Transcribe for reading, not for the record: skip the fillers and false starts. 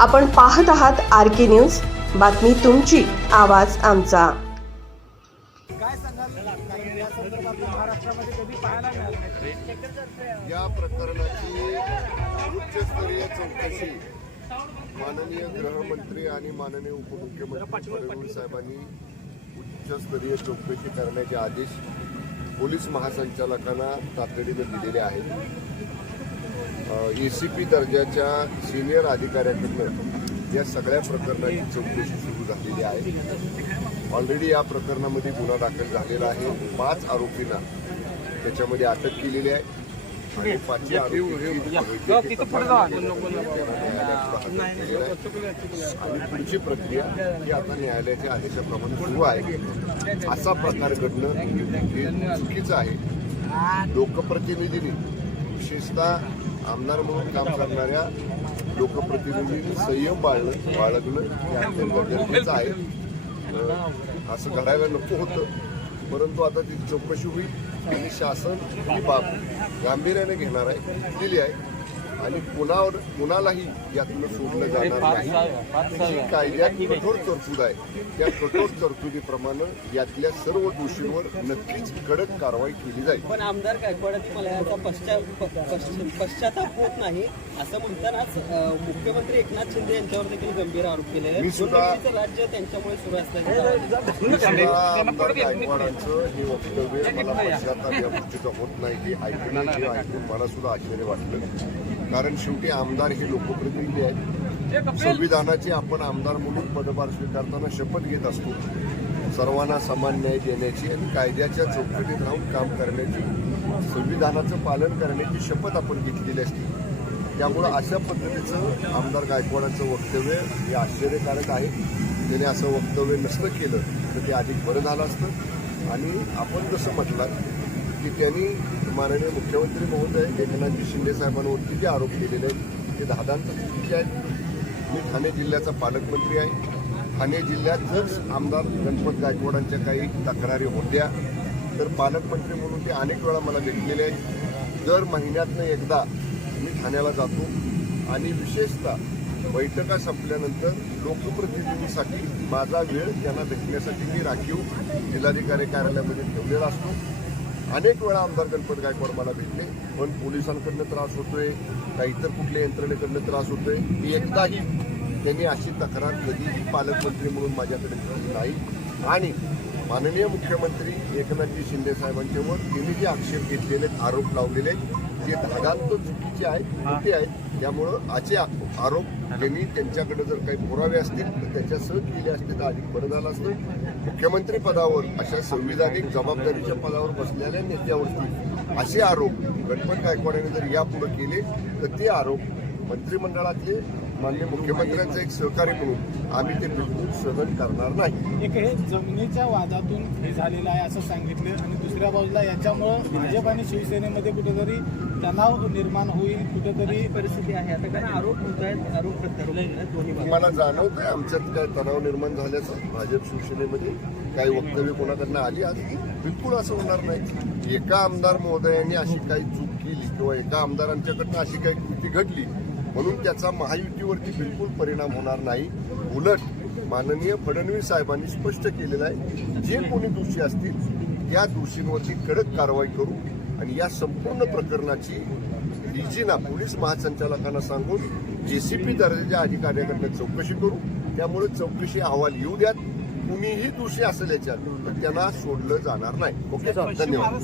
आपण पाहत आहात RK न्यूज, बातमी तुमची, आवाज आमचा। काय सांगाल या संदर्भात महाराष्ट्रामध्ये कधी पाहायला मिळालं नाही? या प्रकरणाची उच्चस्तरीय चौकशी माननीय गृहमंत्री आणि माननीय उपमुख्यमंत्री फडणवीस साहेबांनी उच्चस्तरीय चौकशी करण्याचे आदेश पोलीस महासंचालकांना तातडीने दिलेले आहेत। ACP दर्जाच्या सिनियर अधिकाऱ्यांकडून या सगळ्या प्रकरणाची चौकशी सुरू झालेली आहे। ऑलरेडी या प्रकरणामध्ये गुन्हा दाखल झालेला आहे। 5 आरोपींना त्याच्यामध्ये अटक केलेली आहे आणि 5 आरोपी आणि पुढची प्रक्रिया ही आता न्यायालयाच्या आदेशाप्रमाणे सुरू आहे। असा प्रकार घडणं हे चुकीचं आहे। लोकप्रतिनिधींनी, विशेषतः आमदार म्हणून काम करणाऱ्या लोकप्रतिनिधींनी संयम बाळगणं हे अत्यंत गरजेचं आहे। असं घडायला नको होतं, परंतु आता ती चौकशी होईल आणि शासन ही बाब गांभीर्याने घेणार आहे, घेतलेली आहे आणि कुणालाही यातून सोडलं जाणार नाही। जी कायद्यात कठोर तरतूद आहे त्या कठोर तरतुदीप्रमाणे यातल्या सर्व दोषींवर नक्कीच कडक कारवाई केली जाईल। पण आमदार गायकवाडांची मला याचा पश्चाताप होत नाही असं म्हणतानाच मुख्यमंत्री एकनाथ शिंदे यांच्यावर देखील गंभीर आरोप केले आहेत। मी सुद्धा राज्य त्यांच्यामुळे सुरू असल्याचं आमदार गायकवाडांचं हे वक्तव्य मला पश्चाताप या गोष्टीचा होत नाही हे ऐकून मला सुद्धा आश्चर्य वाटलं, कारण शेवटी आमदार हे लोकप्रतिनिधी आहेत। संविधानाची आपण आमदार म्हणून पदभार स्वीकारताना शपथ घेत असतो, सर्वांना समान न्याय देण्याची आणि कायद्याच्या चौकटीत राहून काम करण्याची, संविधानाचं पालन करण्याची शपथ आपण घेतलेली असते। त्यामुळं अशा पद्धतीचं आमदार गायकवाडांचं वक्तव्य हे आश्चर्यकारक आहे। त्याने असं वक्तव्य नसतं केलं तर ते अधिक बरं झालं असतं। आणि आपण जसं म्हटलं की त्यांनी माननीय मुख्यमंत्री महोदय एकनाथजी शिंदे साहेबांवरती जे आरोप केलेले आहेत ते धादांत चुकीचे आहेत। मी ठाणे जिल्ह्याचा पालकमंत्री आहे। ठाणे जिल्ह्यात जर आमदार गणपत गायकवाडांच्या काही तक्रारी होत्या तर पालकमंत्री म्हणून ते अनेक वेळा मला भेटलेले आहेत। दर महिन्यातनं एकदा मी ठाण्याला जातो आणि विशेषतः बैठका संपल्यानंतर लोकप्रतिनिधींसाठी माझा वेळ त्यांना भेटण्यासाठी मी राखीव जिल्हाधिकारी कार्यालयामध्ये ठेवलेला असतो। अनेक वेळा आमदार गणपत गायकवाड मला भेटले, पण पोलिसांकडनं त्रास होतोय का इतर कुठल्या यंत्रणेकडनं त्रास होतोय, एकदाही त्यांनी अशी तक्रार कधीही पालकमंत्री म्हणून माझ्याकडे केली नाही। आणि माननीय मुख्यमंत्री एकनाथजी शिंदे साहेबांच्यावर त्यांनी जे आक्षेप घेतलेले आरोप लावलेले आहेत ते धादांत चुकीचे आहेत, खोटे आहेत। त्यामुळं असे आरोप त्यांनी त्यांच्याकडे जर काही पुरावे असतील तर त्याच्यासह केले असते तर अधिक बरं झालं असतं। मुख्यमंत्री पदावर अशा संविधानिक जबाबदारीच्या पदावर बसलेल्या नेत्यावरती असे आरोप गणपत गायकवाडांनी जर यापुढे केले तर ते आरोप मंत्रिमंडळातले माननीय मुख्यमंत्र्यांचा एक सहकारी म्हणून आम्ही ते बिलकुल सहन करणार नाही। एक हे जमिनीच्या वादातून हे झालेलं आहे असं सांगितलं आणि दुसऱ्या बाजूला याच्यामुळं भाजप आणि शिवसेनेमध्ये कुठेतरी तणाव निर्माण होईल, कुठेतरी परिस्थिती आहे आता, कारण आरोप होत आहेत, आरोप प्रत्यारोप दोन्ही। मला जाणवतंय आमच्यात काय तणाव निर्माण झाल्याचं भाजप शिवसेनेमध्ये काही वक्तव्य कोणाकडनं आली आज, बिलकुल असं होणार नाही। एका आमदार महोदयांनी अशी काही चूक केली किंवा एका आमदारांच्याकडनं अशी काही कृती घडली म्हणून त्याचा महायुतीवरती बिलकुल परिणाम होणार नाही। उलट माननीय फडणवीस साहेबांनी स्पष्ट केलेलं आहे, जे कोणी दोषी असतील त्या दोषींवरती कडक कारवाई करू आणि या संपूर्ण प्रकरणाची DGना पोलीस महासंचालकांना सांगून ACP दर्जाच्या अधिकाऱ्याकडनं चौकशी करू। त्यामुळे चौकशी अहवाल येऊ द्यात, कुणीही दोषी असेल याच्यात तर त्यांना सोडलं जाणार नाही। ओके, धन्यवाद।